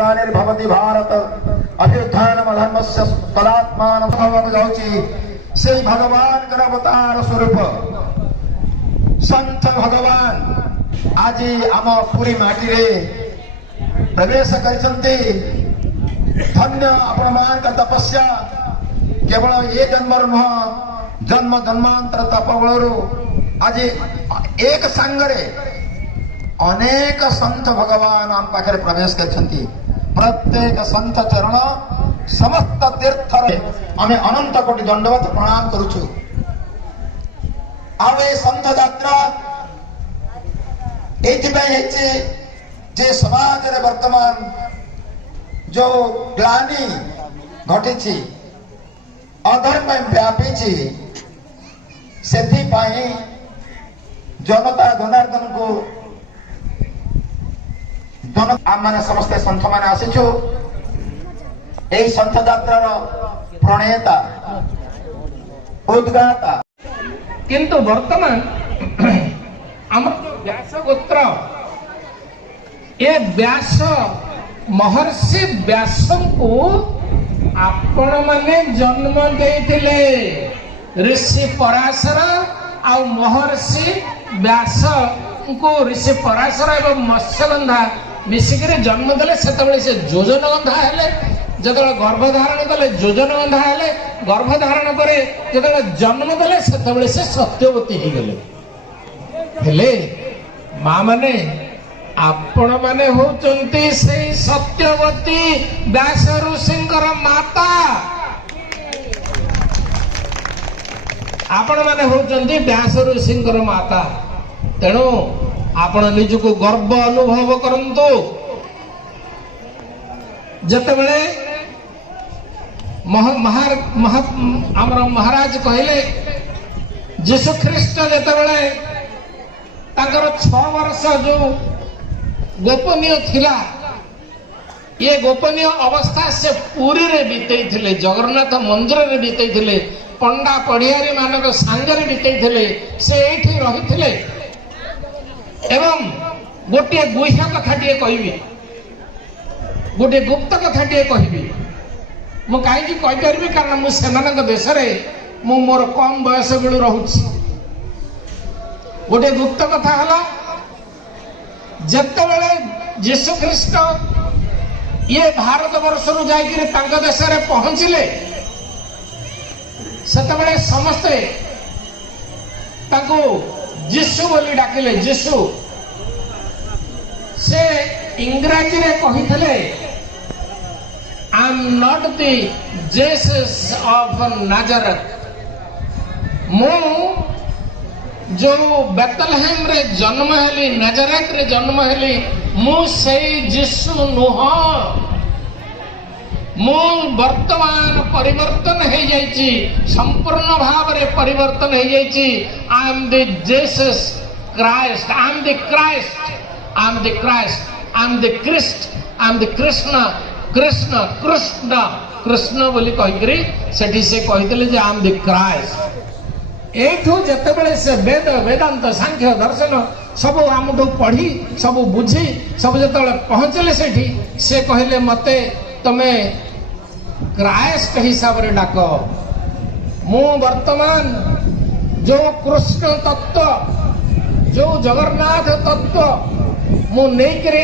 निर्भवति भारत अभ्युत्थानमधर्मस्य तदात्मानं भवक जाउची से भगवान कर अवतार स्वरूप संत भगवान आज आम पुरी माटी रे प्रवेश करछन्ते। धन्य आपण मान का तपस्या केवल ये जन्म नुह जन्म जन्मांतर तपबलरू आज एक संगरे अनेक संत भगवान आम पाखे प्रवेश करछन्ती। प्रत्येक संत चरण समस्त तीर्थ आमे अनंत कोटि दंडवत प्रणाम करूछु। आवे संत यात्रा जे समाज रे वर्तमान जो ग्लानि घटी अधर्म व्यापी से जनता जनार्दन को आम मैंने समस्ते संत मैंने आसीचु यही संत यात्रार प्रणेता उद्गाता किंतु वर्तमान आम व्यास गोत्र ये व्यास महर्षि व्यास को आपण माने जन्म देइथिले। ऋषि पराशर आ महर्षि व्यास को ऋषि पराशर एवं मत्स्यगंधा मिसिक जन्म देले। से योजनगंधा हेले जतबेले गर्भधारण कले योजनगंधा हेले गर्भधारण करे जतबेले जन्म देले से सत्यवती हो गले। हेले माँ माने आपण माने होचंती से सत्यवती व्यास ऋषिंकर माता। आपण माने होचंती व्यास ऋषिंकर माता। तेणु आपण निजको गर्व अनुभव करंतु। जतबेले आमर महाराज कहले जीशु ख्रीष्ट जतबेले ताकर 6 वर्ष जो गोपनीय थिला ये गोपनीय अवस्था से पुरी रे बीतई थिले। जगन्नाथ मंदिर रे बीतई थिले। पंडा पढ़ियारी मानक सांगरे बीतई थिले। से एठी रही थिले एवं गोटे गुह्य कथाटिए कहबी गोटे गुप्त कथाटिए कहबी मु कहीं कहीपरि कारण मुझे देश में मोर कम बयस बेलू रोची। गोटे गुप्त कथा है जितेबले जीशु ख्रीष्ट ये भारत वर्ष रु जाकर देश में पहुंचले सेतबेले समस्ते जीशु बोली डाकिले। जीशु से इंग्राजी रे कहिथिले I am not the Jesus of Nazareth. मु जो बेथलेहेम रे जन्म हेली नाजरेथ रे जन्म हेली मु सेई जीशु नुह। मु वर्तमान परिवर्तन हो जाइछि संपूर्ण भाव रे परिवर्तन हो जाइछि। I am the Jesus Christ. I am the Christ. I am the Christ. I am the Christ. I am the Krishna. Krishna Krishna Krishna बोली कहिकरी सेठी से कहितले जे आई एम द क्राइस्ट। एठो जतेबेले से वेद वेदांत सांख्य दर्शन सब आमठू पढ़ी सब बुझी सब जतेबेले पहुंचले सेठी से कहले मते तमे क्राइस्ट हिसाब रे डाक। मु वर्तमान जो कृष्ण तत्व जो जगन्नाथ तत्व मु नहीं करे